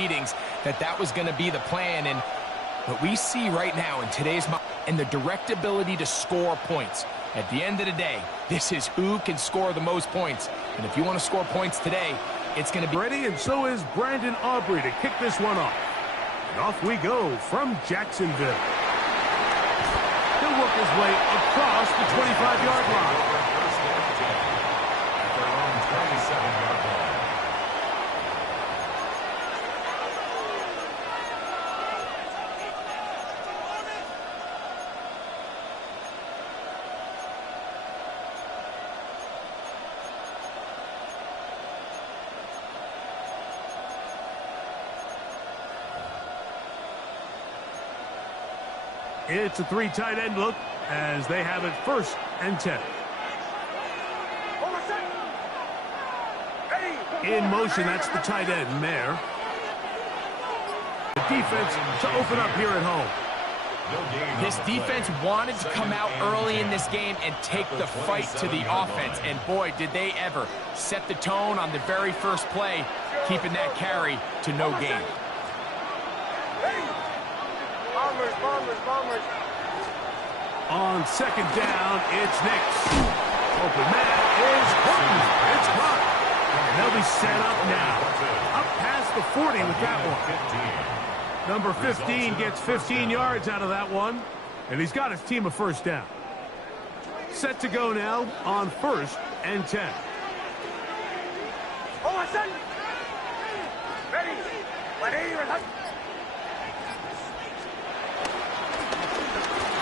meetings that was going to be the plan. And what we see right now in today's and the direct ability to score points. At the end of the day, this is who can score the most points. And if you want to score points today, it's going to be ready, and so is Brandon Aubrey to kick this one off. And off we go from Jacksonville. He'll work his way across the 25-yard line. At their own 27-yard line. It's a three tight end look as they have it 1st and 10. In motion, that's the tight end, Mayer. The defense to open up here at home. This defense wanted to come out early in this game and take the fight to the offense. And boy, did they ever set the tone on the very first play, keeping that carry to no gain. On 2nd down, it's Nix. Open man is Horton. It's caught. And they'll be set up now. Up past the 40 with that one. Number 15 gets 15 yards out of that one. And he's got his team a 1st down. Set to go now on 1st and 10.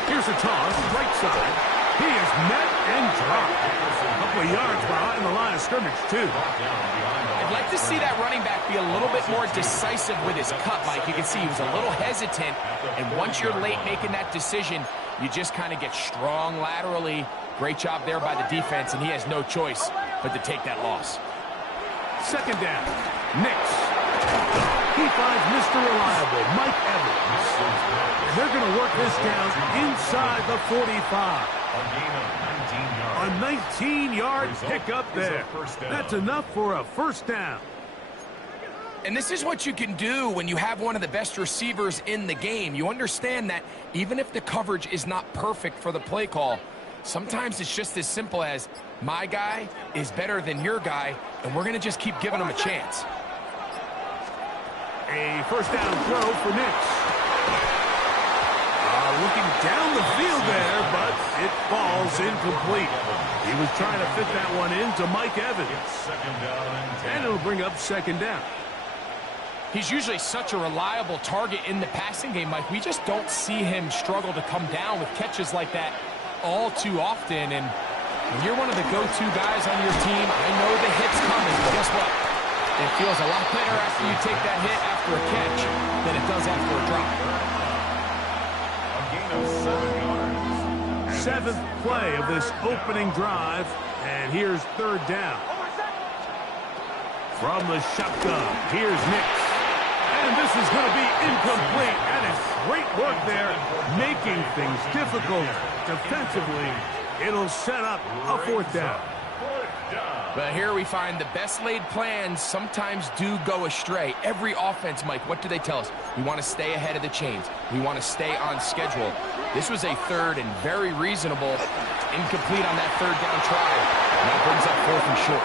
Here's a toss, right side. He is met and dropped. A couple of yards behind the line of scrimmage, too. I'd like to see that running back be a little bit more decisive with his cut, Mike. You can see he was a little hesitant, and once you're late making that decision, you just kind of get strong laterally. Great job there by the defense, and he has no choice but to take that loss. 2nd down, Nix. He finds Mr. Reliable, Mike Evans. And they're going to work this down inside the 45. A 19-yard pickup there. That's enough for a 1st down. And this is what you can do when you have one of the best receivers in the game. You understand that even if the coverage is not perfect for the play call, sometimes it's just as simple as my guy is better than your guy, and we're going to just keep giving him a chance. A 1st down throw for Nix. Looking down the field there, but it falls incomplete. He was trying to fit that one into Mike Evans. And it'll bring up 2nd down. He's usually such a reliable target in the passing game, Mike. We just don't see him struggle to come down with catches like that all too often. And when you're one of the go-to guys on your team, I know the hit's coming, but guess what? It feels a lot better after you take that hit after a catch than it does after a drop. A gain of 7 yards. 7th play of this opening drive, and here's 3rd down. From the shotgun, here's Nix. And this is going to be incomplete. That is great work there, making things difficult defensively. It'll set up a 4th down. But here we find the best laid plans sometimes do go astray. Every offense, Mike, what do they tell us? We want to stay ahead of the chains. We want to stay on schedule. This was a 3rd and very reasonable, incomplete on that 3rd down try. And that brings up 4th and short.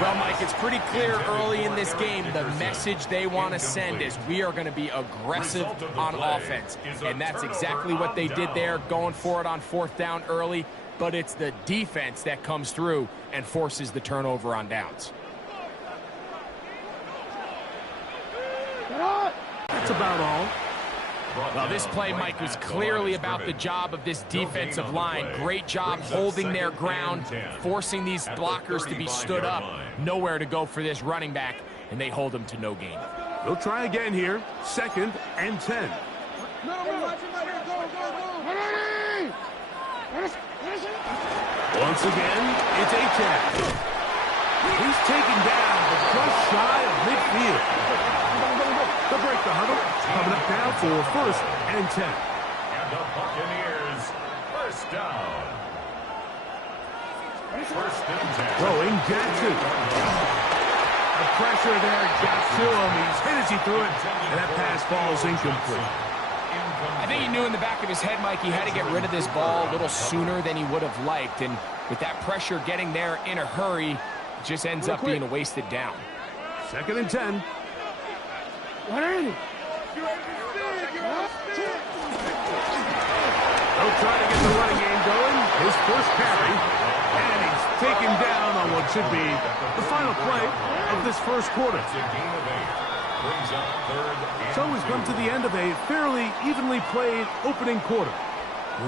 Well, Mike, it's pretty clear early in this game the message they want to send is we are going to be aggressive on offense. And that's exactly what they did there, going for it on 4th down early. But it's the defense that comes through and forces the turnover on downs. That's about all. Well, this play, Mike, was clearly about the job of this defensive line. Great job holding their ground, forcing these blockers to be stood up. Nowhere to go for this running back, and they hold him to no gain. They'll try again here. 2nd and 10. Once again, it's H2H. He's taken down, but just shy of midfield. They'll break the huddle. Coming up now for 1st and 10. And the Buccaneers, 1st down. 1st and 10. Throwing Jackson. The pressure there got to him. He's hit as he threw it, and that pass falls incomplete. I think he knew in the back of his head, Mike, he had to get rid of this ball a little sooner than he would have liked. And with that pressure getting there in a hurry, it just ends up being a wasted down. 2nd and 10. They'll try to get the running game going. His first carry. And he's taken down on what should be the final play of this first quarter. So we've come to the end of a fairly evenly played opening quarter.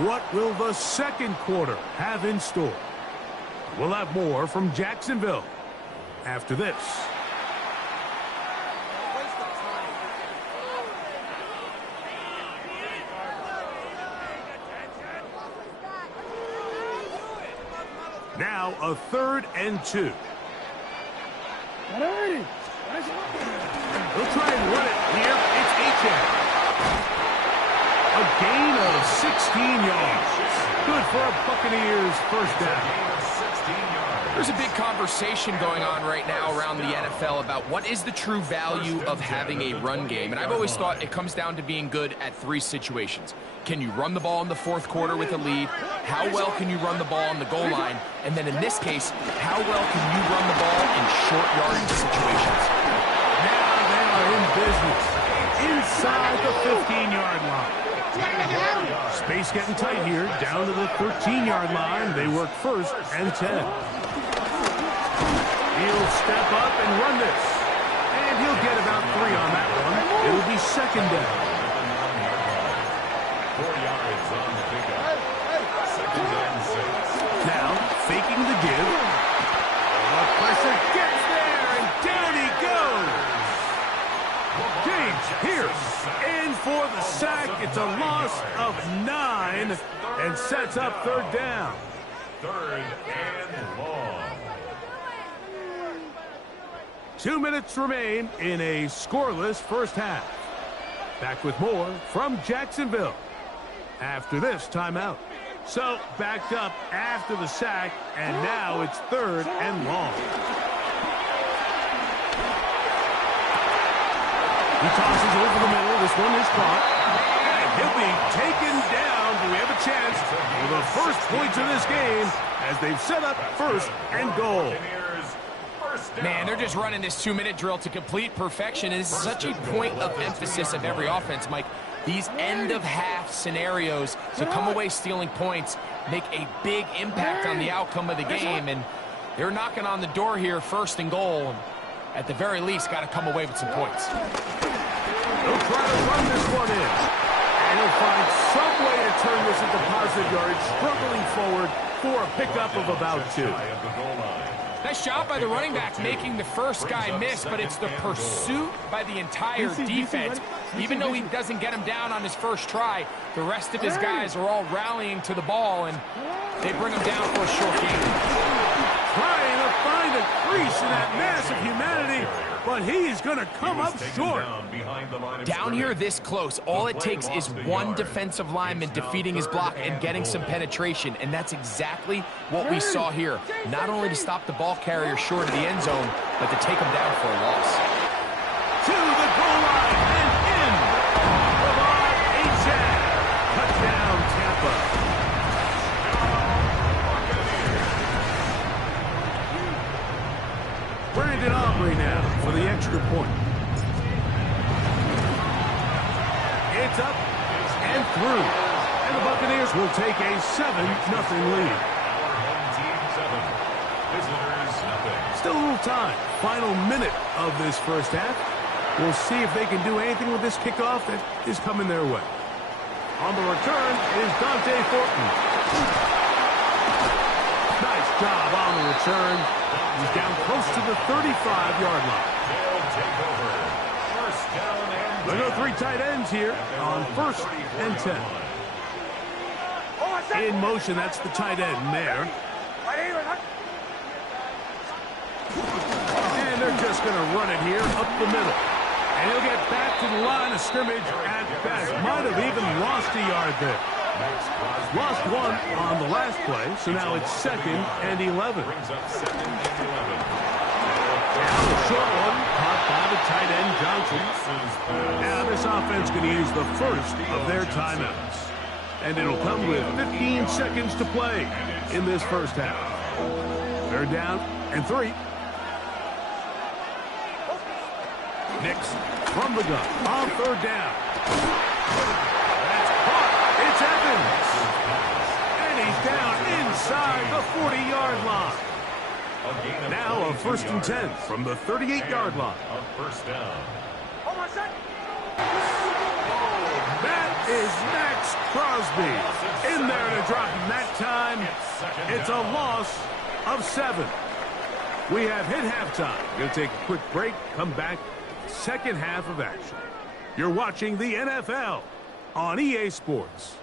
What will the second quarter have in store? We'll have more from Jacksonville after this. Now a 3rd and 2. They'll try and run it here. It's H2H. A gain of 16 yards. Good for a Buccaneers first down. There's a big conversation going on right now around the NFL about what is the true value of having a run game. And I've always thought it comes down to being good at 3 situations. Can you run the ball in the 4th quarter with a lead? How well can you run the ball on the goal line? And then in this case, how well can you run the ball in short yardage situations? Now they are in business. Inside the 15-yard line. Space getting tight here. Down to the 13-yard line. They work 1st and 10. He'll step up and run this. And he'll get about 3 on that one. It'll be 2nd down. 4 yards on the pickup. 2nd and 6. Now, faking the give. The pressure gets there, and down he goes. James Pierce in for the sack. It's a loss of 9 and sets up 3rd down. 3rd and long. 2 minutes remain in a scoreless first half. Back with more from Jacksonville after this timeout. So backed up after the sack, and now it's 3rd and long. He tosses over the middle. This one is caught. And he'll be taken down. Do we have a chance for the first points of this game as they've set up 1st and goal? Man, they're just running this 2-minute drill to complete perfection. And this is such a point of emphasis of every offense, Mike. These end-of-half scenarios to come away stealing points make a big impact on the outcome of the game. And they're knocking on the door here, 1st and goal. At the very least, got to come away with some points. He'll try to run this one in. And he'll find some way to turn this into positive yardage, struggling forward for a pickup of about 2. Nice job by the running back making the first guy miss, but it's the pursuit by the entire defense. Even though he doesn't get him down on his first try, the rest of his guys are all rallying to the ball, and they bring him down for a short game. Trying to find a crease in that mass of humanity, but he's going to come up short. Down here this close, all it takes is one defensive lineman defeating his block and getting some penetration, and that's exactly what we saw here. Not only to stop the ball carrier short of the end zone, but to take him down for a loss. To the goal line and in. H2H. Touchdown, Tampa. Brandon Aubrey now for the extra point. It's up and through. And the Buccaneers will take a 7-0 lead. Still a little time. Final minute of this first half. We'll see if they can do anything with this kickoff that is coming their way. On the return is Dante Thornton. Nice job on the return. He's down close to the 35-yard line. There go 3 tight ends here on 1st and 10. In motion, that's the tight end there. And they're just going to run it here up the middle. And he'll get back to the line of scrimmage at best. Might have even lost a yard there. Lost 1 on the last play, so now it's 2nd and 11. Now a short one caught by the tight end Johnson. Now this offense going to use the first of their timeouts. And it'll come with 15 seconds to play in this first half. Third down and 3. Nix from the gun on third down. That's caught. It's Evans. And he's down inside the 40-yard line. Now a 1st and 10 from the 38-yard line. First down. That is Max Crosby in there to drop him that time. It's a loss of 7. We have hit halftime. Going to take a quick break, come back, second half of action. You're watching the NFL on EA Sports.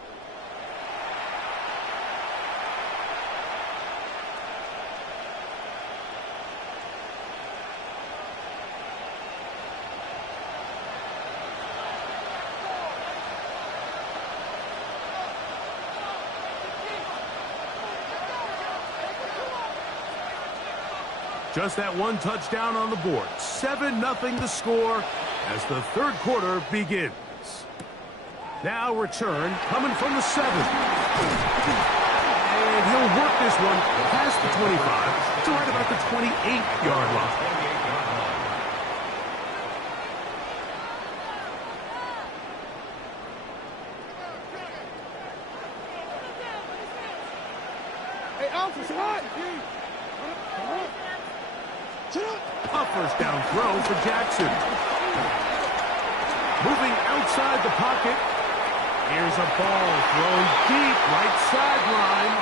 Just that one touchdown on the board. 7-0 the score as the third quarter begins. Now return coming from the 7. And he'll work this one past the 25 to right about the 28-yard line. Hey, Alpha, shot! A first down throw for Jackson. Moving outside the pocket. Here's a ball thrown deep right sideline.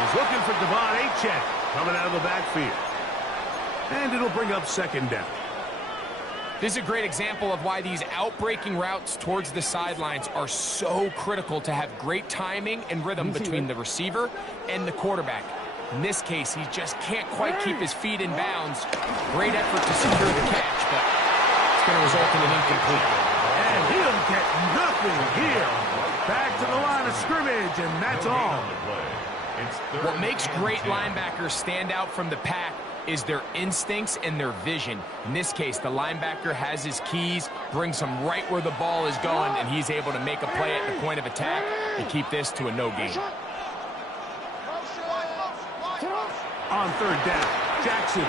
He's looking for Devon Achane coming out of the backfield. And it'll bring up second down. This is a great example of why these outbreaking routes towards the sidelines are so critical to have great timing and rhythm between the receiver and the quarterback. In this case, he just can't quite keep his feet in bounds. Great effort to secure the catch, but it's going to result in an incomplete. And he'll get nothing here. Back to the line of scrimmage, and that's all. What makes great linebackers stand out from the pack is their instincts and their vision. In this case, the linebacker has his keys, brings him right where the ball is going, and he's able to make a play at the point of attack and keep this to a no gain. On third down, Jackson.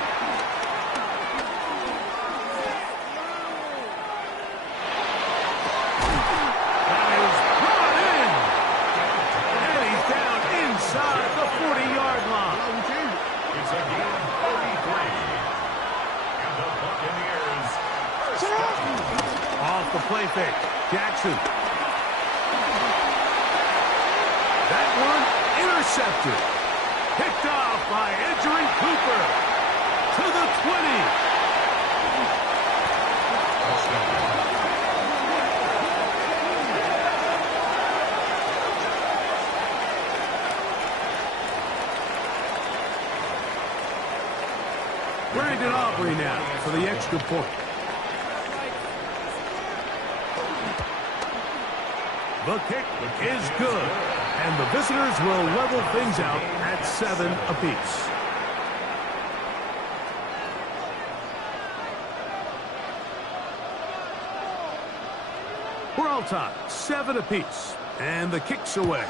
That is brought in. And he's down inside the 40-yard line. It's a gain of 33. And the Buccaneers are stopped. Off the play fake, Jackson. That one intercepted. Picked off by Edgerrin Cooper to the 20. Brandon Aubrey now for the extra point. The kick is good. And the visitors will level things out at 7 apiece. We're all tied, 7 apiece. And the kick's away.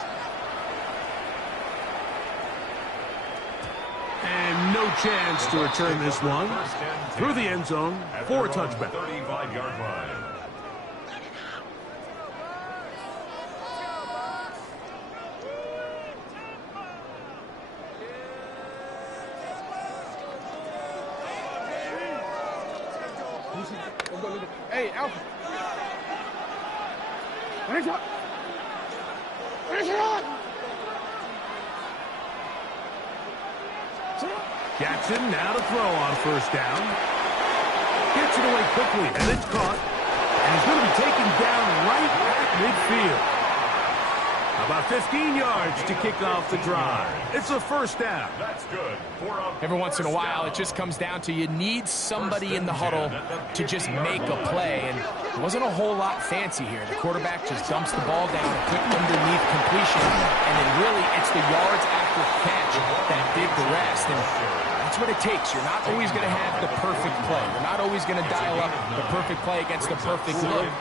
And no chance to return this one through the end zone for a touchback. 35-yard line. Hey, Alpha. Finish up. Finish it up. Jackson now to throw on first down. Gets it away quickly, and it's caught. And he's going to be taken down right at midfield. About 15 yards to kick off the drive. It's a first down. That's good. Every once in a while, it just comes down to you need somebody in the huddle to just make a play. And it wasn't a whole lot fancy here. The quarterback just dumps the ball down, a quick underneath completion. And then really, it's the yards after catch that did the rest. And that's that's what it takes. You're not always going to have the perfect play. You're not always going to dial up the perfect play against the perfect look.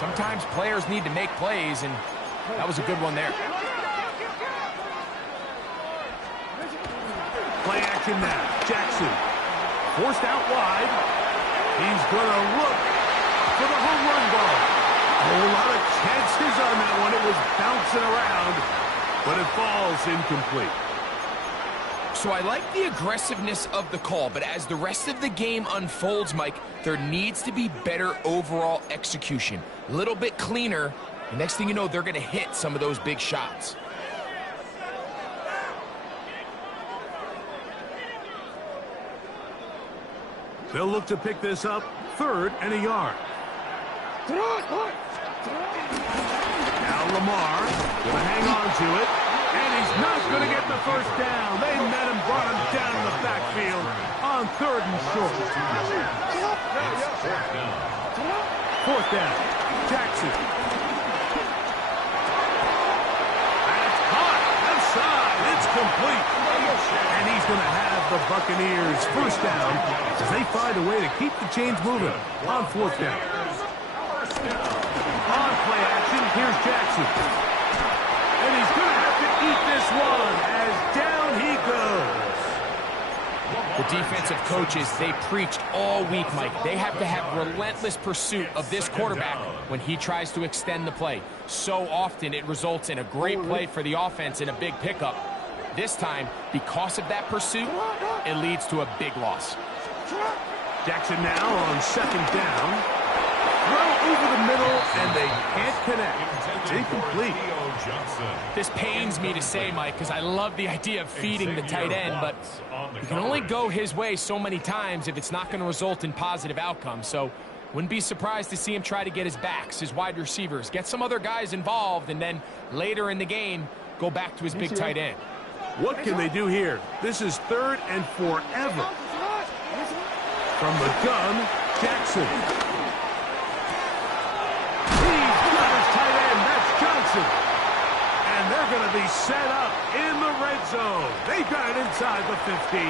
Sometimes players need to make plays, and that was a good one there. Play action now. Jackson forced out wide. He's going to look for the home run ball. A whole lot of chances on that one. It was bouncing around, but it falls incomplete. So I like the aggressiveness of the call, but as the rest of the game unfolds, Mike, there needs to be better overall execution. A little bit cleaner, and next thing you know, they're going to hit some of those big shots. They'll look to pick this up, 3rd and a yard. Now Lamar going to hang on to it, and he's not going to get the first down. They met him, brought him down in the backfield on 3rd and short. 4th down, Jackson. That's caught, left side, it's complete. And he's going to have the Buccaneers first down as they find a way to keep the chains moving on 4th down. On play action, here's Jackson. And he's going to have to eat this one as down he goes. The defensive coaches, they preached all week, Mike. They have to have relentless pursuit of this quarterback when he tries to extend the play. So often it results in a great play for the offense and a big pickup. This time, because of that pursuit, it leads to a big loss. Jackson now on 2nd down. Throw over the middle, and they can't connect. It's incomplete. This pains me to say, Mike, because I love the idea of feeding the tight end, but you can only go his way so many times if it's not going to result in positive outcomes. So wouldn't be surprised to see him try to get his backs, his wide receivers, get some other guys involved, and then later in the game, go back to his big tight end. What can they do here? This is 3rd and forever. From the gun, Jackson. He's got his tight end. That's Johnson. And they're going to be set up in the red zone. They've got it inside the 15.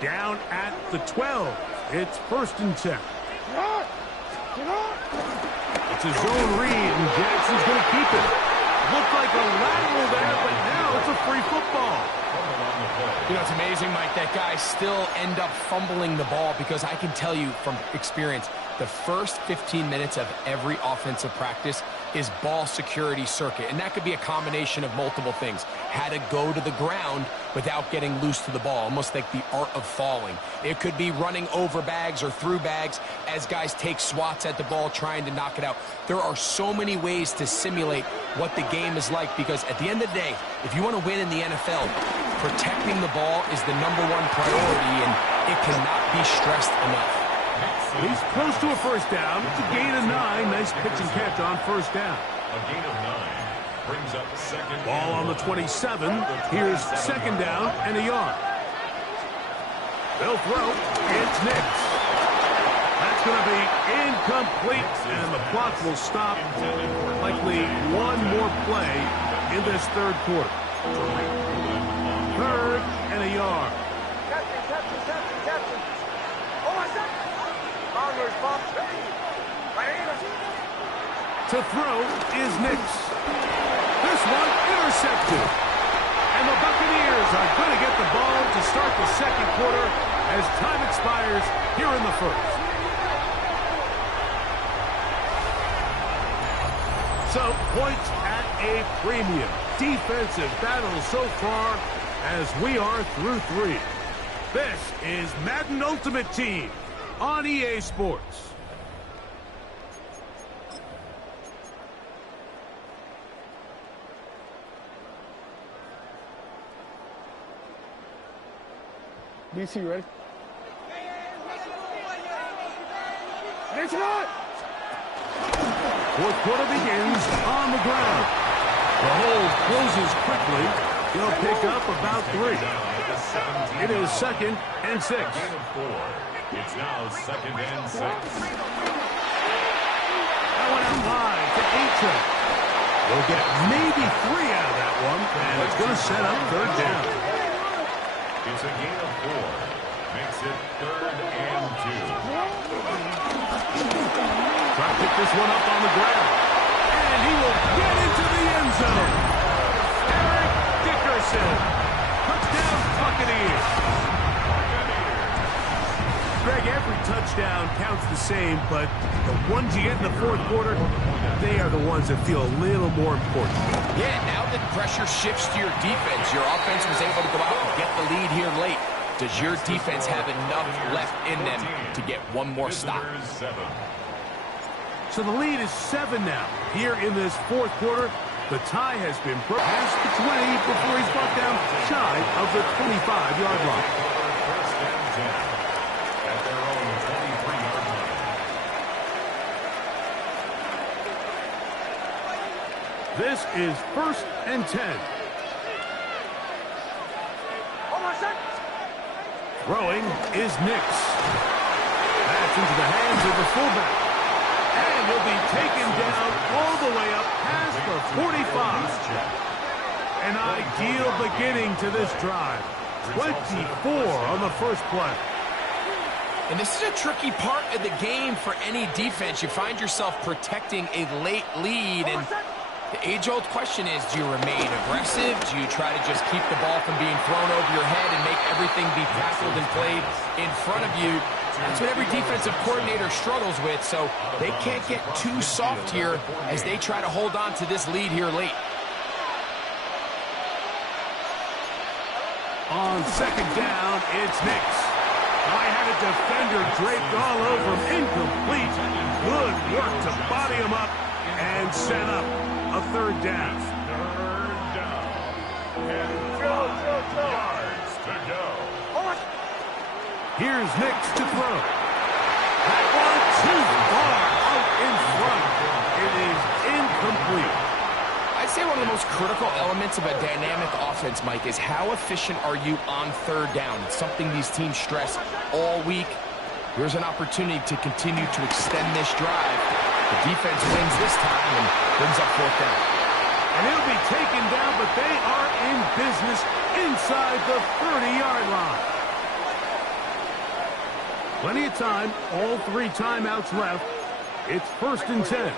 Down at the 12. It's 1st and 10. It's a zone read, and Jackson's going to keep it. Looked like a lateral there, but now it's a free football. You know, it's amazing, Mike, that guys still end up fumbling the ball because I can tell you from experience, the first 15 minutes of every offensive practice is ball security circuit, and that could be a combination of multiple things. How to go to the ground without getting loose to the ball, almost like the art of falling. It could be running over bags or through bags as guys take swats at the ball trying to knock it out. There are so many ways to simulate what the game is like because at the end of the day, if you want to win in the NFL, protecting the ball is the #1 priority, and it cannot be stressed enough. He's close to a first down. It's a gain of 9. Nice pitch and catch on first down. A gain of 9 brings up 2nd. Ball on the 27. Here's 2nd down and a yard. They'll throw. It's Nix. That's going to be incomplete, and the clock will stop. Likely one more play in this 3rd quarter. 3rd and a yard. To throw is Nix. This one intercepted. And the Buccaneers are going to get the ball to start the 2nd quarter as time expires here in the 1st. So, points at a premium. Defensive battle so far as we are through 3. This is Madden Ultimate Team on EA Sports. DC, ready? It's not! 4th quarter begins on the ground. The hole closes quickly. He'll pick up about 3. It is 2nd and 6. It's now 2nd and 6. That went out wide to H2H. They'll get maybe 3 out of that one, and it's going to set up third down. It's a gain of 4. Makes it 3rd and 2. Try to pick this one up on the ground. And he will get into the end zone. Eric Dickerson. Touchdown Buccaneers. Greg, every touchdown counts the same, but the ones you get in the fourth quarter, they are the ones that feel a little more important. Yeah, now that pressure shifts to your defense, your offense was able to go out and get the lead here late. Does your defense have enough left in them to get one more stop? So the lead is 7 now. Here in this fourth quarter, the tie has been past the 20 before he's brought down shy of the 25-yard line. First and 10 at their own 23-yard line. This is 1st and 10. Throwing is Nix. That's into the hands of the fullback. And he'll be taken down all the way up past the 45. An ideal beginning to this drive. 24 on the first play. And this is a tricky part of the game for any defense. You find yourself protecting a late lead, and the age-old question is, do you remain aggressive? Do you try to just keep the ball from being thrown over your head and make everything be tackled and played in front of you? That's what every defensive coordinator struggles with, so they can't get too soft here as they try to hold on to this lead here late. On second down, it's Nix. I had a defender draped all over him, incomplete. Good work to body him up and set up a third down. Third down. And 12 yards to go. Here's Nix to throw. That one too far out in front. It is incomplete. I'd say one of the most critical elements of a dynamic offense, Mike, is how efficient are you on third down? It's something these teams stress all week. Here's an opportunity to continue to extend this drive. The defense wins this time and brings up fourth down. And he'll be taken down, but they are in business inside the 30-yard line. Plenty of time, all 3 timeouts left. It's 1st and 10.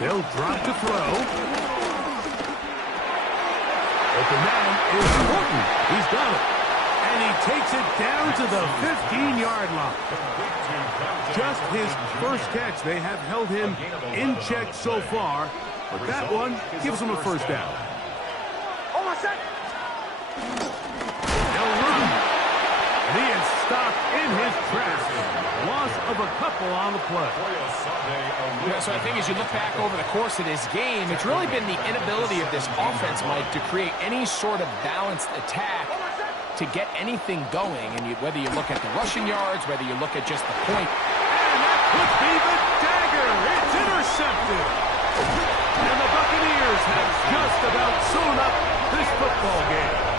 They'll drop to throw. Open man is Horton. He's got it. And he takes it down to the 15-yard line. Just his first catch. They have held him in check so far, but that one gives him a first down. They'll run. And he is stopped in his tracks. Loss of a couple on the play. Yeah, so I think as you look back over the course of this game, it's really been the inability of this offense, Mike, to create any sort of balanced attack to get anything going. And whether you look at the rushing yards, whether you look at just the point. And that could be the dagger. It's intercepted. And the Buccaneers have just about sewn up this football game.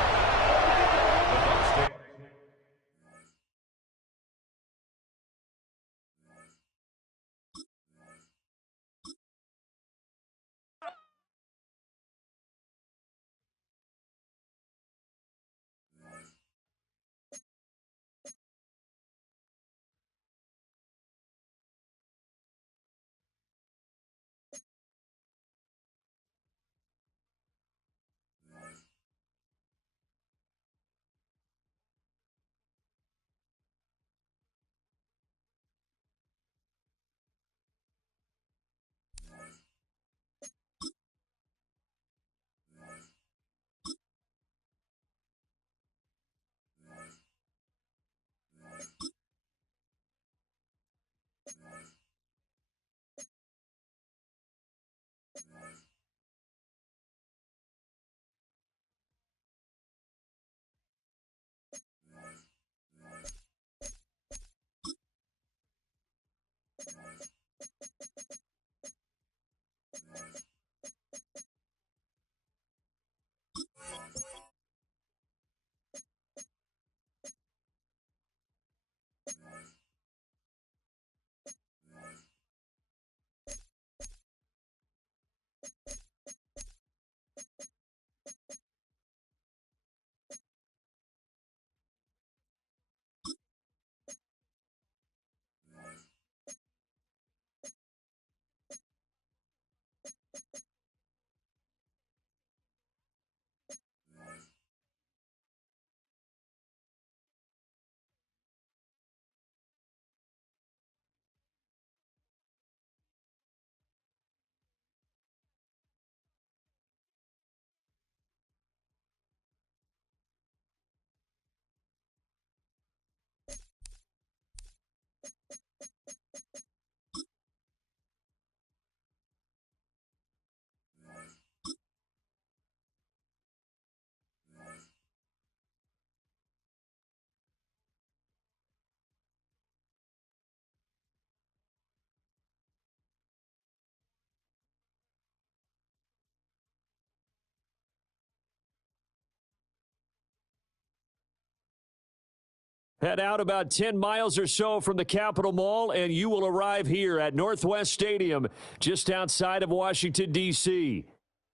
Head out about 10 miles or so from the Capitol Mall, and you will arrive here at Northwest Stadium, just outside of Washington, D.C.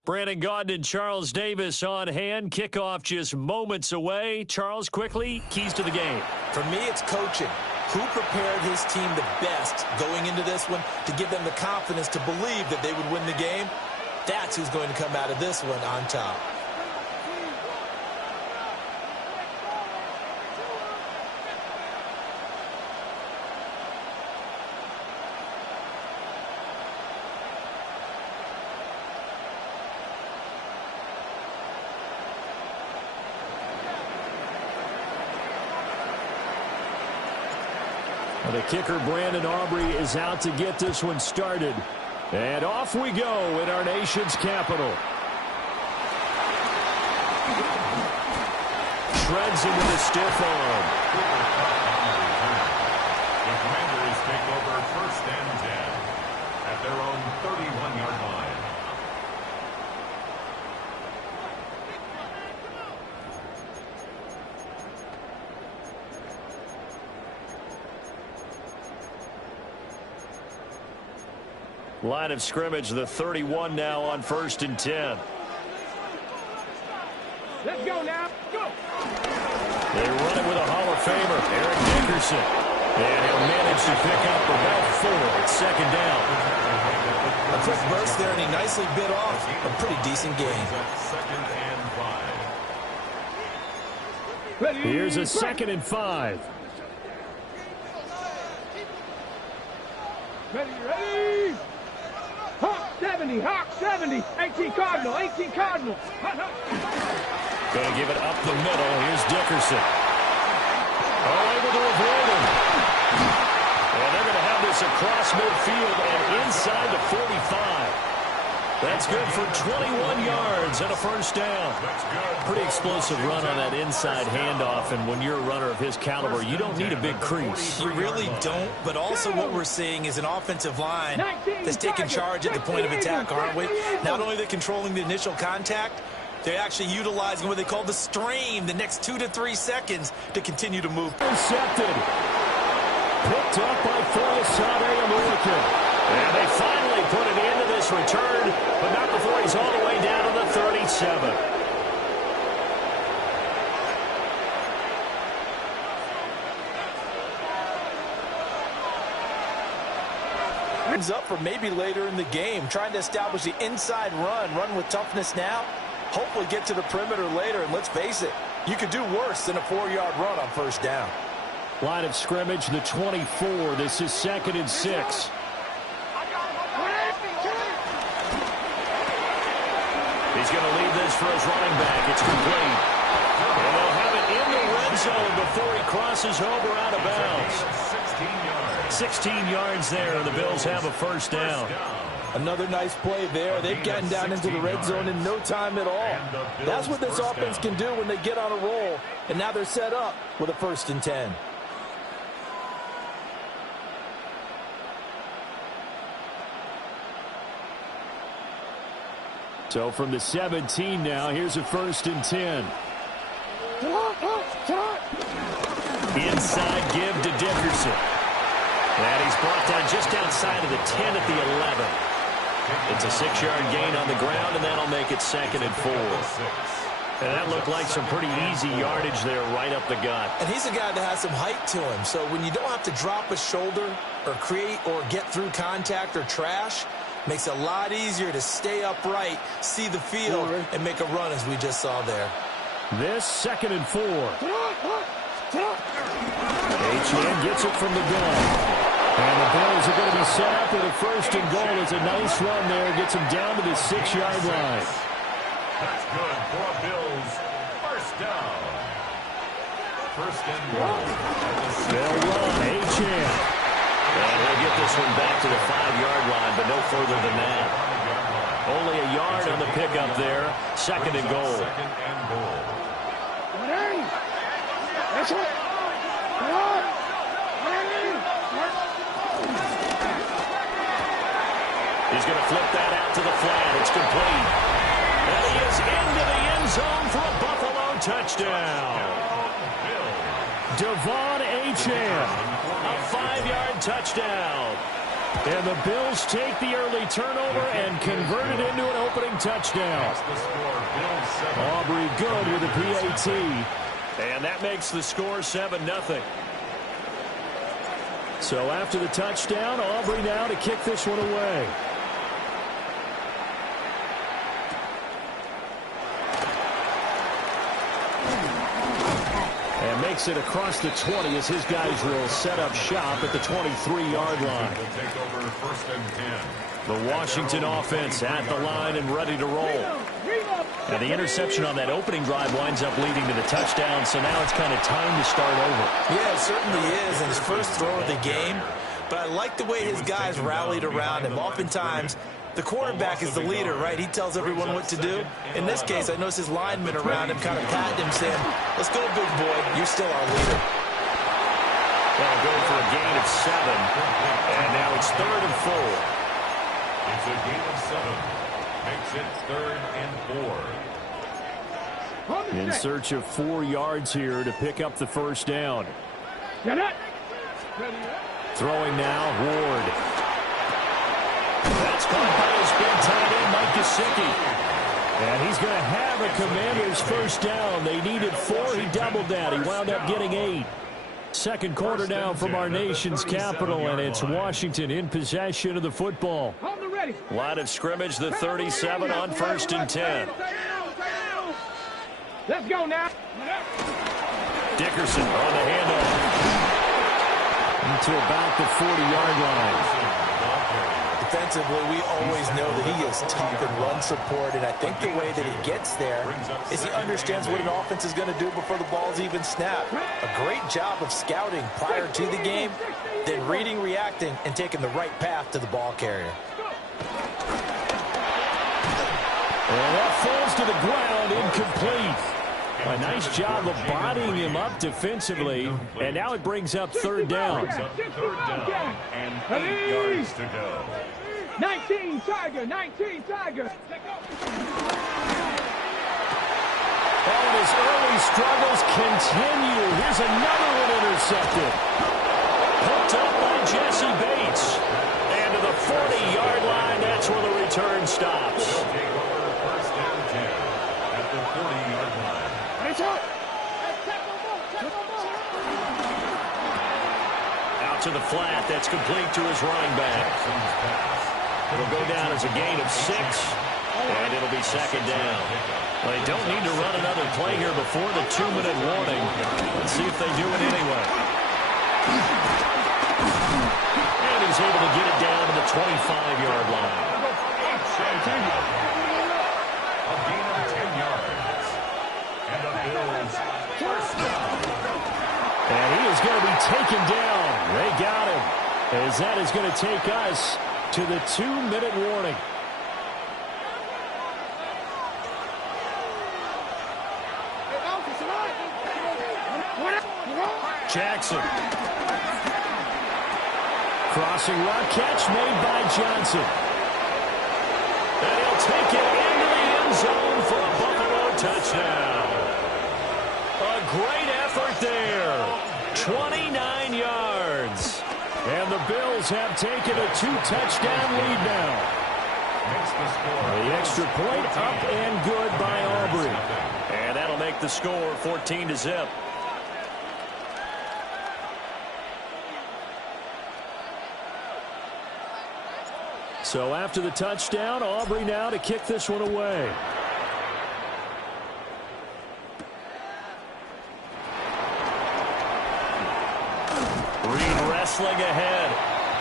Brandon Gaudin and Charles Davis on hand. Kickoff just moments away. Charles, quickly, keys to the game. For me, it's coaching. Who prepared his team the best going into this one to give them the confidence to believe that they would win the game? That's who's going to come out of this one on top. The kicker, Brandon Aubrey, is out to get this one started. And off we go in our nation's capital. Shreds into the stiff arm. The Commanders take over 1st and 10 at their own 31-yard line. Line of scrimmage, the 31 now on 1st and 10. Let's go now. Go. They run it with a Hall of Famer, Eric Dickerson. And he'll manage to pick up about 4 at 2nd down. A quick burst there, and he nicely bit off a pretty decent gain. 2nd and 5. Ready. Here's a 2nd and 5. Ready. Hawk 70, Hawk 70. 18 Cardinal, 18 Cardinal. Going to give it up the middle. Here's Dickerson. Able to avoid him. And they're going to have this across midfield and inside the 45. That's good for 21 yards and a 1st down. Pretty explosive run on that inside handoff, and when you're a runner of his caliber, you don't need a big crease. You really don't, but also what we're seeing is an offensive line that's taking charge at the point of attack, aren't we? Not only are they controlling the initial contact, they're actually utilizing what they call the strain, the next 2 to 3 seconds to continue to move. Intercepted. Picked up by Foyesade American. And they finally put it into this return, but not before he's all the way down to the 37. Hands up for maybe later in the game, trying to establish the inside run with toughness now. Hopefully get to the perimeter later, and let's face it, you could do worse than a 4-yard run on 1st down. Line of scrimmage, the 24. This is 2nd and 6. He's going to leave this for his running back. It's complete. And they'll have it in the red zone before he crosses over out of bounds. 16 yards there, and the Bills have a 1st down. Another nice play there. They've gotten down into the red zone in no time at all. That's what this offense can do when they get on a roll. And now they're set up with a 1st and 10. So from the 17 now, here's a 1st and 10. Inside give to Dickerson. And he's brought down just outside of the 10 at the 11. It's a 6-yard gain on the ground, and that'll make it 2nd and 4. And that looked like some pretty easy yardage there right up the gut. And he's a guy that has some height to him, so when you don't have to drop a shoulder or create or get through contact or trash, makes it a lot easier to stay upright, see the field, and make a run as we just saw there. This 2nd and 4. H2H gets it from the gun. And the Bills are going to be set up with a 1st and goal. It's a nice run there. Gets him down to the 6-yard line. That's good for Bills. 1st down. 1st and goal. They'll run. H2H. And he'll get this one back to the 5-yard line, but no further than that. Only a yard on the pickup there. 2nd and goal. 2nd and goal. He's going to flip that out to the flat. It's complete. And he is into the end zone for a Buffalo touchdown. Devon Achane, a 5-yard touchdown. And the Bills take the early turnover and convert it into an opening touchdown. Aubrey good with a PAT. And that makes the score 7-0. So after the touchdown, Aubrey now to kick this one away. And makes it across the 20 as his guys will set up shop at the 23-yard line. The Washington offense at the line and ready to roll. And the interception on that opening drive winds up leading to the touchdown, so now it's kind of time to start over. Yeah, it certainly is, and his first throw of the game. But I like the way his guys rallied around him. Oftentimes, the quarterback is the leader, right? He tells everyone what to do. In this case, I noticed his linemen around him kind of patting him, saying, let's go, big boy. You're still our leader. That'll go for a gain of 7. And now it's 3rd and 4. It's a gain of 7. Makes it 3rd and 4. In search of 4 yards here to pick up the first down. Throwing now, Ward. That's caught by his big tight end, Mike Gesicki. And he's going to have a Commanders first down. They needed 4. He doubled that. He wound up getting 8. Second quarter now from our nation's capital, and it's Washington in possession of the football. Line of scrimmage, the 37 on 1st and 10. Let's go now. Dickerson on the handoff. To about the 40-yard line. Defensively, we always know that he is tough in run support, and I think the way that he gets there is he understands what an offense is going to do before the ball's even snapped. A great job of scouting prior to the game, then reading, reacting, and taking the right path to the ball carrier. And that falls to the ground, incomplete. A nice job of bodying him up defensively, and now it brings up 3rd down. And 8 yards to go. 19 Tiger, 19 Tiger. And his early struggles continue. Here's another one intercepted. Hooked up by Jesse Bates. And to the 40-yard line, that's where the return stops. They'll take over 1st and 10 at the 40-yard line. Out to the flat. That's complete to his running back. It'll go down as a gain of 6, and it'll be 2nd down. Well, they don't need to run another play here before the 2-minute warning. Let's see if they do it anyway. And he's able to get it down to the 25-yard line. A gain of 10 yards. And the Bills first down. And he is going to be taken down. They got him. As that is going to take us to the 2-minute warning. Jackson. Crossing route catch made by Johnson. And he'll take it into the end zone for a Buffalo touchdown. A great effort there. 29 yards. And the Bills have taken a 2-touchdown lead now. The extra point up and good by Aubrey. And that'll make the score 14-0. So after the touchdown, Aubrey now to kick this one away. Reed wrestling ahead.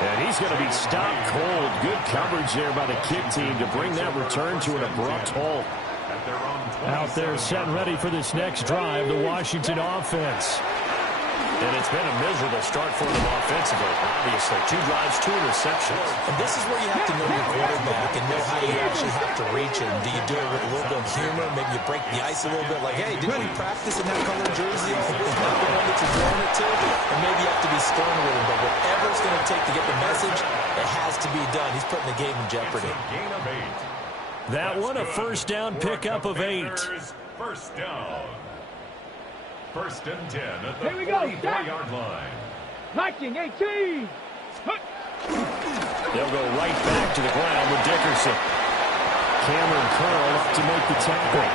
And he's going to be stopped cold. Good coverage there by the kick team to bring that return to an abrupt halt. Out there set and ready for this next drive, the Washington offense. And it's been a miserable start for them offensively. Obviously, 2 drives, 2 interceptions. And this is where you have to know your quarterback and know how you actually have to reach him. Do you do it with a little bit of humor? Maybe you break the ice a little bit. Like, hey, didn't we practice in that color jersey? It's not the one that you're throwing it to. And maybe you have to be stern with him. But whatever it's going to take to get the message, it has to be done. He's putting the game in jeopardy. Gain of 8. That one a first down pickup of 8. First down. First and 10 at the Here we go, 44-yard line. Liking 18. They'll go right back to the ground with Dickerson. Cameron Curl up to make the tackle.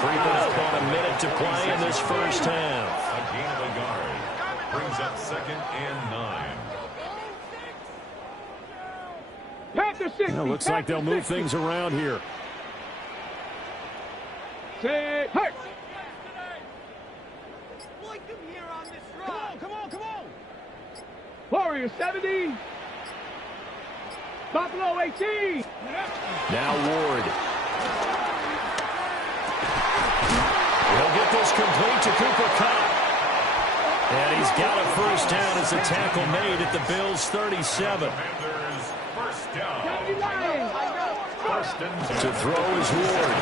Creeping up on a minute to play in this first half. A gain of a yard. Brings up 2nd and 9. Panther 60. Well, looks like they'll move things around here. Say, hurt. Come on. Warrior 70. Buffalo 18. Now Ward. He'll get this complete to Cooper Kupp. And he's got a first down as a tackle made at the Bills' 37. Commanders first down. First and 10. To throw is Ward.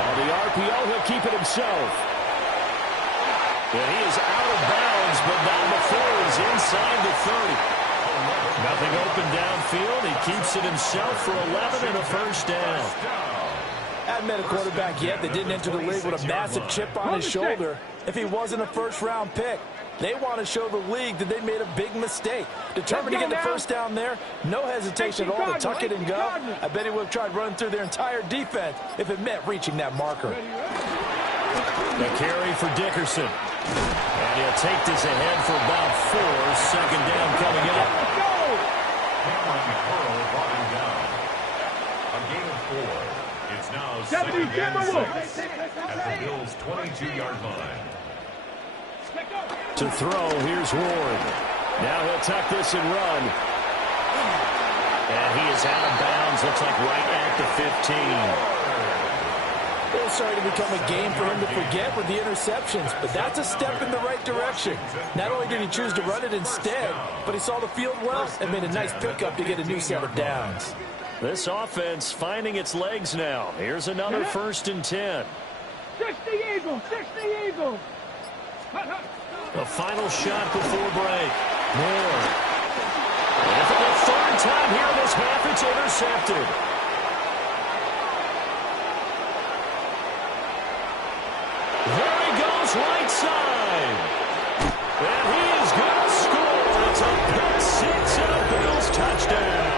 On the RPO, he'll keep it himself. And he is out of bounds, but not before he's inside the 30. Nothing open downfield. He keeps it himself for 11 and a first down. Hadn't met a quarterback yet that didn't enter the league with a massive chip on his shoulder if he wasn't a first-round pick. They want to show the league that they made a big mistake. Determined to get the first down there, no hesitation at all to tuck it and go. I bet he would have tried running through their entire defense if it meant reaching that marker. The carry for Dickerson. And he'll take this ahead for about 4. Second down coming up. Cameron Curl brought him down. A gain of 4. It's now 2nd and 6 at the Bills' 22-yard line. To throw, here's Ward. Now he'll tuck this and run. And he is out of bounds, looks like right at the 15. It was starting to become a game for him to forget with the interceptions, but that's a step in the right direction. Not only did he choose to run it instead, but he saw the field well and made a nice pickup to get a new set of downs. This offense finding its legs now. Here's another first and 10. 60 Eagles. The final shot before break. Moore. And for the third time here in this half, it's intercepted. There he goes, right side. And he is going to score. It's a pick six and a Bills touchdown.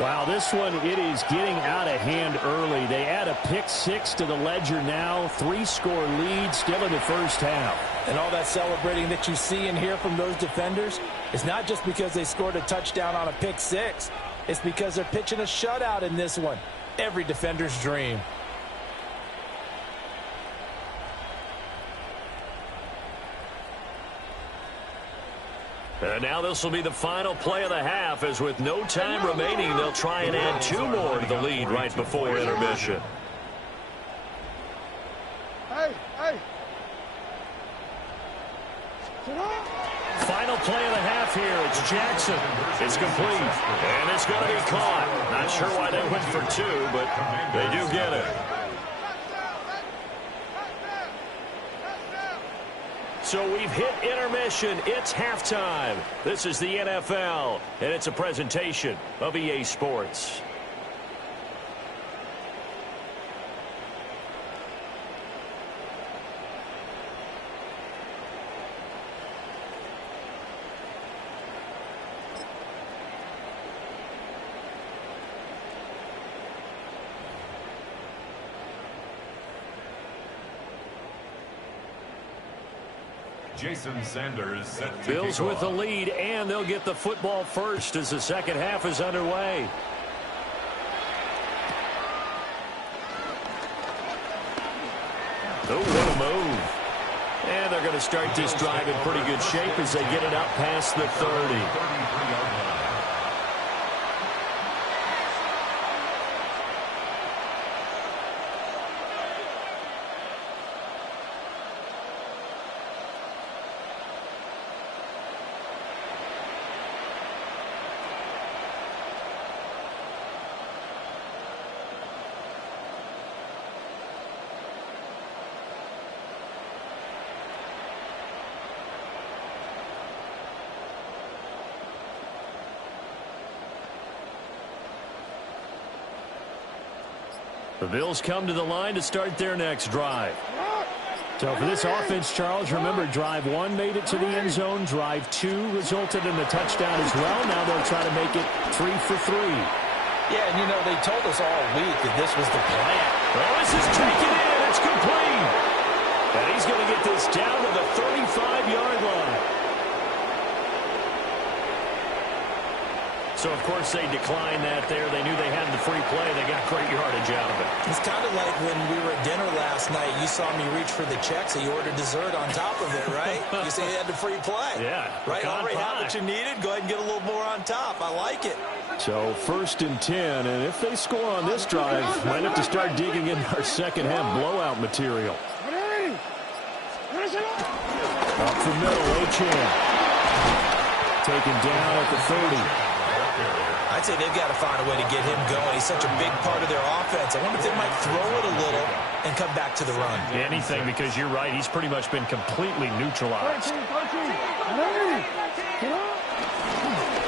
Wow, this one, it is getting out of hand early. They add a pick six to the ledger now. 3-score lead still in the first half. And all that celebrating that you see and hear from those defenders is not just because they scored a touchdown on a pick six. It's because they're pitching a shutout in this one. Every defender's dream. And now this will be the final play of the half, as with no time remaining, they'll try and add 2 more to the lead right before intermission. Final play of the half here. It's Jackson. It's complete. And it's going to be caught. Not sure why they went for 2, but they do get it. So we've hit intermission. It's halftime. This is the NFL, and it's a presentation of EA Sports. Jason Sanders set to Bills kick with the off. lead, and they'll get the football first as the second half is underway. Oh, what a move. And they're going to start this drive in pretty good shape as they get it up past the 30. 33-yard line. The Bills come to the line to start their next drive. So for this offense, Charles, remember, drive 1 made it to the end zone. Drive 2 resulted in the touchdown as well. Now they'll try to make it 3 for 3. Yeah, and, you know, they told us all week that this was the plan. Well, this is taken in. It's complete. And he's going to get this down to the 35-yard line. So, of course, they declined that there. They knew they had the free play. They got great yardage out of it. It's kind of like when we were at dinner last night. You saw me reach for the check, so you ordered dessert on top of it, right? You say you had the free play. Yeah. Right? Already had what you needed. Go ahead and get a little more on top. I like it. So 1st and 10, and if they score on this drive, might have to start digging in our second half blowout material. Up the middle, H2H. Taken down at the 30. I'd say they've got to find a way to get him going. He's such a big part of their offense. I wonder if they might throw it a little and come back to the run. Anything, because you're right. He's pretty much been completely neutralized.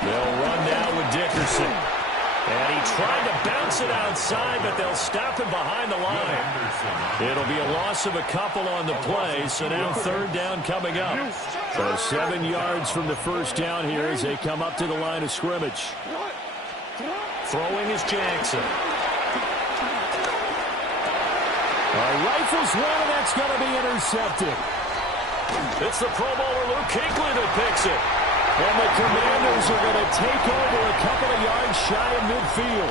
They'll run now with Dickerson. And he tried to bounce it outside, but they'll stop him behind the line. It'll be a loss of a couple on the play, so now 3rd down coming up. So 7 yards from the first down here as they come up to the line of scrimmage. Throwing is Jackson. Rifles one, and that's going to be intercepted. It's the Pro Bowler Luke Kuechly that picks it. And the Commanders are going to take over a couple of yards shy of midfield.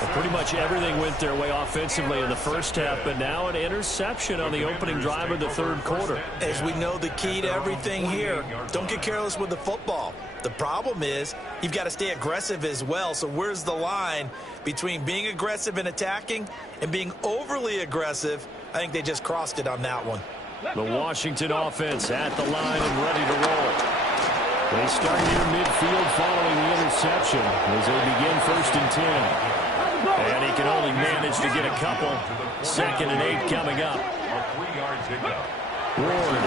Well, pretty much everything went their way offensively in the first half, but now an interception on the opening drive of the 3rd quarter. As we know, the key to everything here, don't get careless with the football. The problem is you've got to stay aggressive as well. So where's the line between being aggressive and attacking and being overly aggressive? I think they just crossed it on that one. The Washington offense at the line and ready to roll. They start near midfield following the interception as they begin 1st and 10. And he can only manage to get a couple. 2nd and 8 coming up. Ward.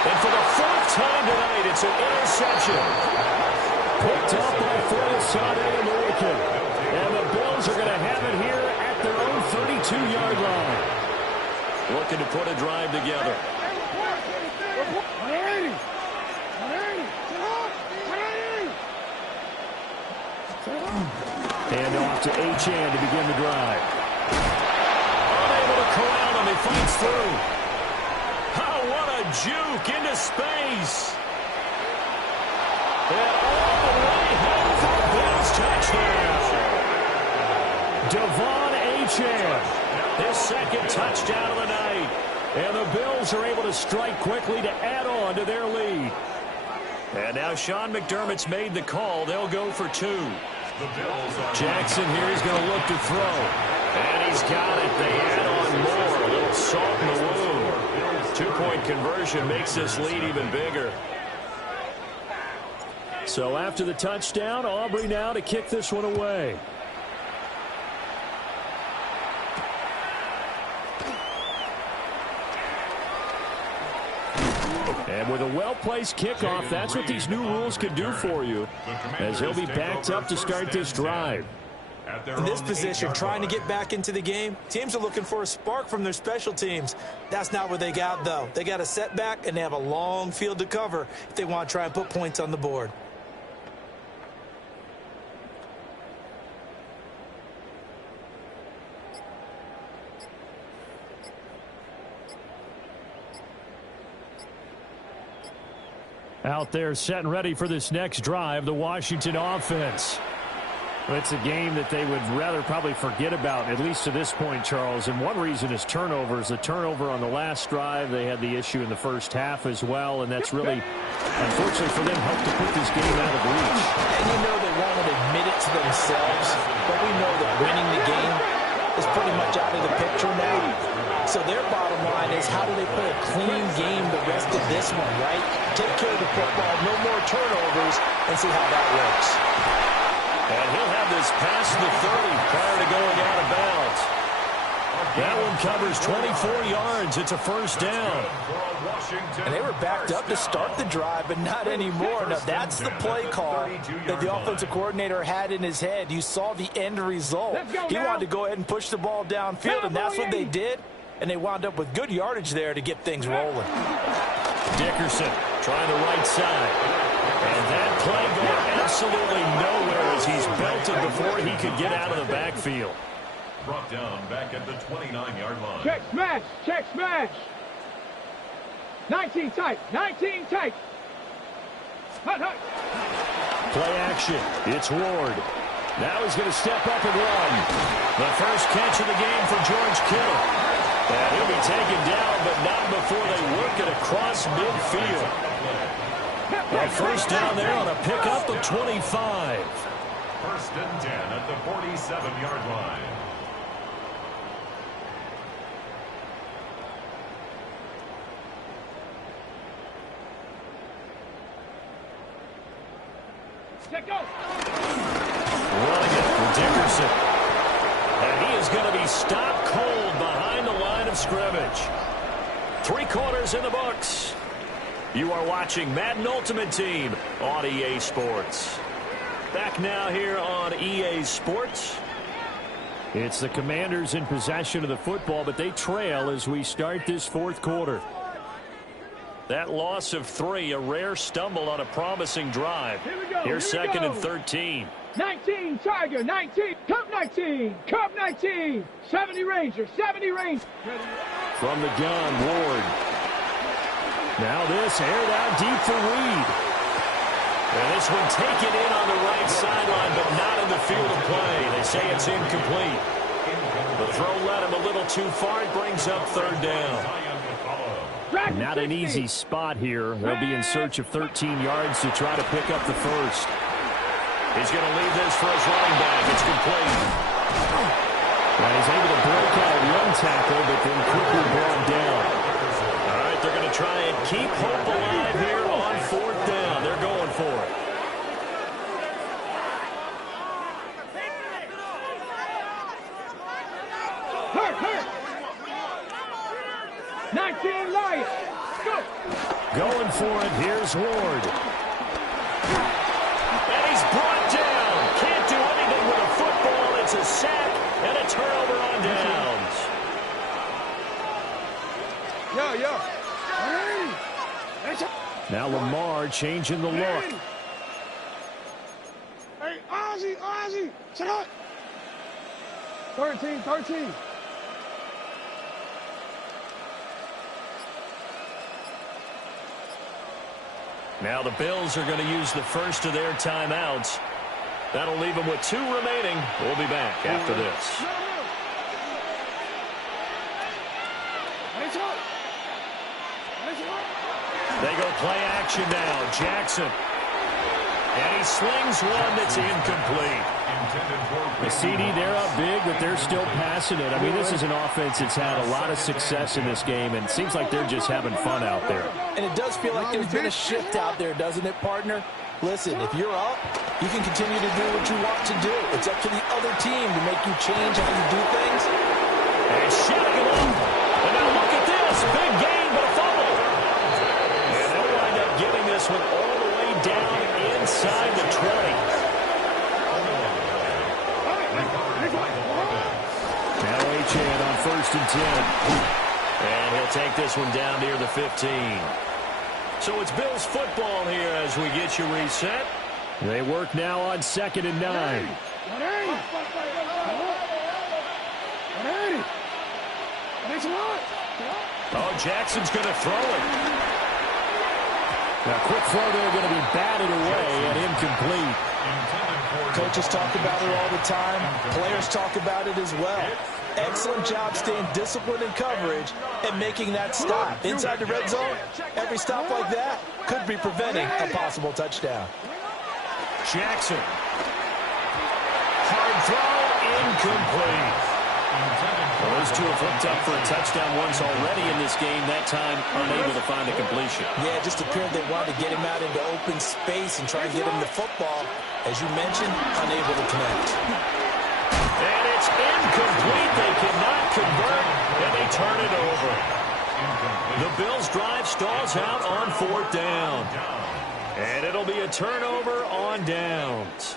And for the 4th time tonight, it's an interception. Picked up by Foyesade American. And the Bills are going to have it here at their own 32-yard line. Looking to put a drive together. And off to H2H to begin the drive. Unable to corral him. He fights through. Oh, what a juke into space. And all the way home for a Bills touchdown. Devon Achane. His 2nd touchdown of the night. And the Bills are able to strike quickly to add on to their lead. And now Sean McDermott's made the call. They'll go for 2. Jackson here is going to look to throw. And he's got it. They add on more. A little salt in the wound. 2-point conversion makes this lead even bigger. So after the touchdown, Aubrey now to kick this one away. And with a well-placed kickoff, that's what these new rules can do for you, as he'll be backed up to start this drive. In this position, trying to get back into the game, teams are looking for a spark from their special teams. That's not what they got, though. They got a setback, and they have a long field to cover if they want to try and put points on the board. Out there set and ready for this next drive, the Washington offense. It's a game that they would rather probably forget about, at least to this point, Charles. And one reason is turnovers. The turnover on the last drive, they had the issue in the first half as well, and that's really, unfortunately for them, helped to put this game out of reach. And you know they won't admit it to themselves, but we know that winning the game is pretty much out of the picture now. So their bottom line is, how do they play a clean game the rest of this one, right? Take care of the football, no more turnovers, and see how that works. And he'll have this past the 30 prior to going out of bounds. That one covers 24 yards. It's a first down. And they were backed up to start the drive, but not anymore. Now, that's the play call that the offensive coordinator had in his head. You saw the end result. He wanted to go ahead and push the ball downfield, and that's what they did. And they wound up with good yardage there to get things rolling. Dickerson trying the right side. And that play going absolutely nowhere as he's belted before he could get out of the backfield. Brought down back at the 29-yard line. Check smash. Check smash. 19 tight. 19 tight. Hut, hut. Play action. It's Ward. Now he's going to step up and run. The first catch of the game for George Kittle. And he'll be taken down, but not before they work it across midfield. A first down there on a pickup of 25. First and 10 at the 47-yard line. Running it for Dickerson. And he is going to be stopped cold behind the line of scrimmage. 3 quarters in the books. You are watching Madden Ultimate Team on EA Sports. Back now here on EA Sports. It's the Commanders in possession of the football, but they trail as we start this 4th quarter. That loss of 3, a rare stumble on a promising drive. Here's second and 13. 19, Tiger, 19, Cub 19, Cub 19, 70 Ranger, 70 Ranger. From the gun, Ward. Now this aired out deep for Reed. And this one taken in on the right sideline, but not in the field of play. They say it's incomplete. The throw led him a little too far. It brings up 3rd down. Not an easy spot here. They'll be in search of 13 yards to try to pick up the first. He's going to leave this for his running back. It's complete. And he's able to break out one tackle, but then quickly brought down. All right, they're going to try and keep hope alive here on 4th down. They're going for it. Hurt, hurt. 19 Lions. Go. Going for it. Here's Ward. And he's brought down. Can't do anything with a football. It's a sack and a turnover on downs. Yo. Now Lamar changing the look. Hey, Ozzy. Shut up. 13. Now the Bills are going to use the first of their timeouts. That'll leave them with 2 remaining. We'll be back after this. They go play action now. Jackson. And he slings one that's incomplete. The CD, they're up big, but they're still passing it. I mean, this is an offense that's had a lot of success in this game, and it seems like they're just having fun out there. And it does feel like there's been a shift out there, doesn't it, partner? Listen, if you're up, you can continue to do what you want to do. It's up to the other team to make you change how you do things. And shutting it up. And now look at this. Big gain, but a fumble. And they'll wind up getting this one all the way down inside the 20. Now Achane on 1st and 10. And he'll take this one down near the 15. So it's Bills football here as we get you reset. They work now on 2nd and 9. Oh, Jackson's going to throw it. Now, quick throw there going to be batted away and incomplete. Coaches talk about it all the time. Players talk about it as well. Excellent job staying disciplined in coverage and making that stop. Inside the red zone, every stop like that could be preventing a possible touchdown. Jackson. Hard throw, incomplete. Well, those two have hooked up for a touchdown once already in this game, that time unable to find a completion. Yeah, it just appeared they wanted to get him out into open space and try and get him the football. As you mentioned, unable to connect. And it's incomplete. They cannot convert, and they turn it over. The Bills' drive stalls out on 4th down. And it'll be a turnover on downs.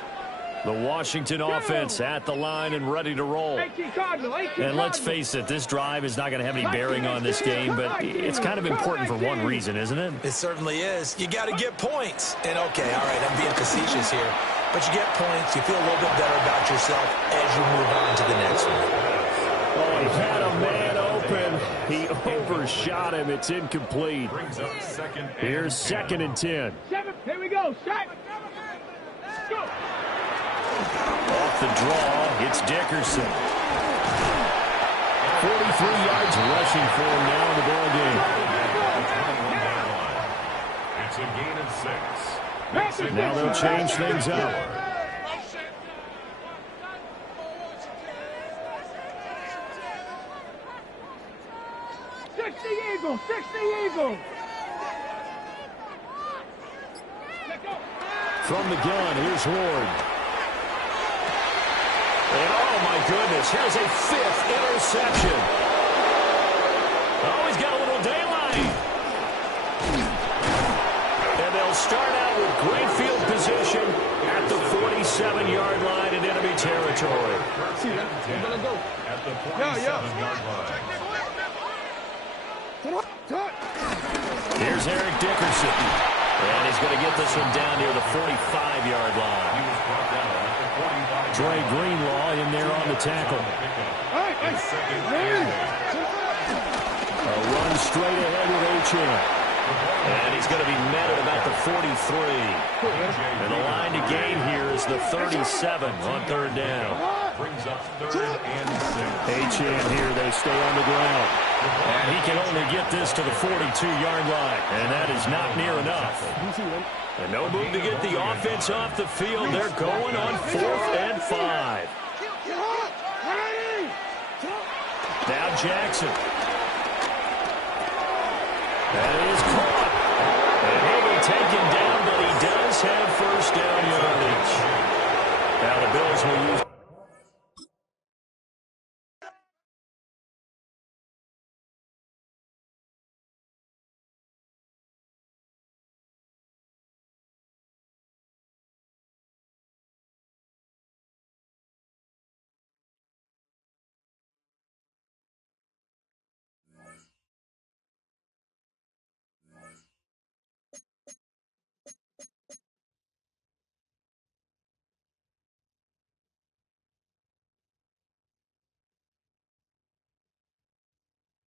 The Washington offense at the line and ready to roll. And let's face it, this drive is not going to have any bearing on this game, but it's kind of important for one reason, isn't it? It certainly is. You got to get points. And, okay, all right, I'm being facetious here. But you get points, you feel a little bit better about yourself as you move on to the next one. Oh, he had a man open. He overshot him. It's incomplete. Here's 2nd and 10. Here we go. Shot. Go. Off the draw, it's Dickerson. 43 yards rushing for him now in the ball game. It's a gain of 6. Now they'll change things up. Eagles, 60 Eagles. From the gun, here's Ward. And oh my goodness, here's a 5th interception. Oh, he's got a little daylight. And they'll start out with great field position at the 47-yard line in enemy territory. At the 47-yard line. Here's Eric Dickerson. And he's going to get this one down near the 45-yard line. Dre Greenlaw in there on the tackle. A run straight ahead with H2H. And he's going to be met at about the 43. And the line to gain here is the 37 on 3rd down. Brings up 3rd and 6. H2H here, they stay on the ground. And he can only get this to the 42-yard line. And that is not near enough. And no move to get the offense off the field. They're going on 4th and 5. Now Jackson. That is caught. And he'll be taken down, but he does have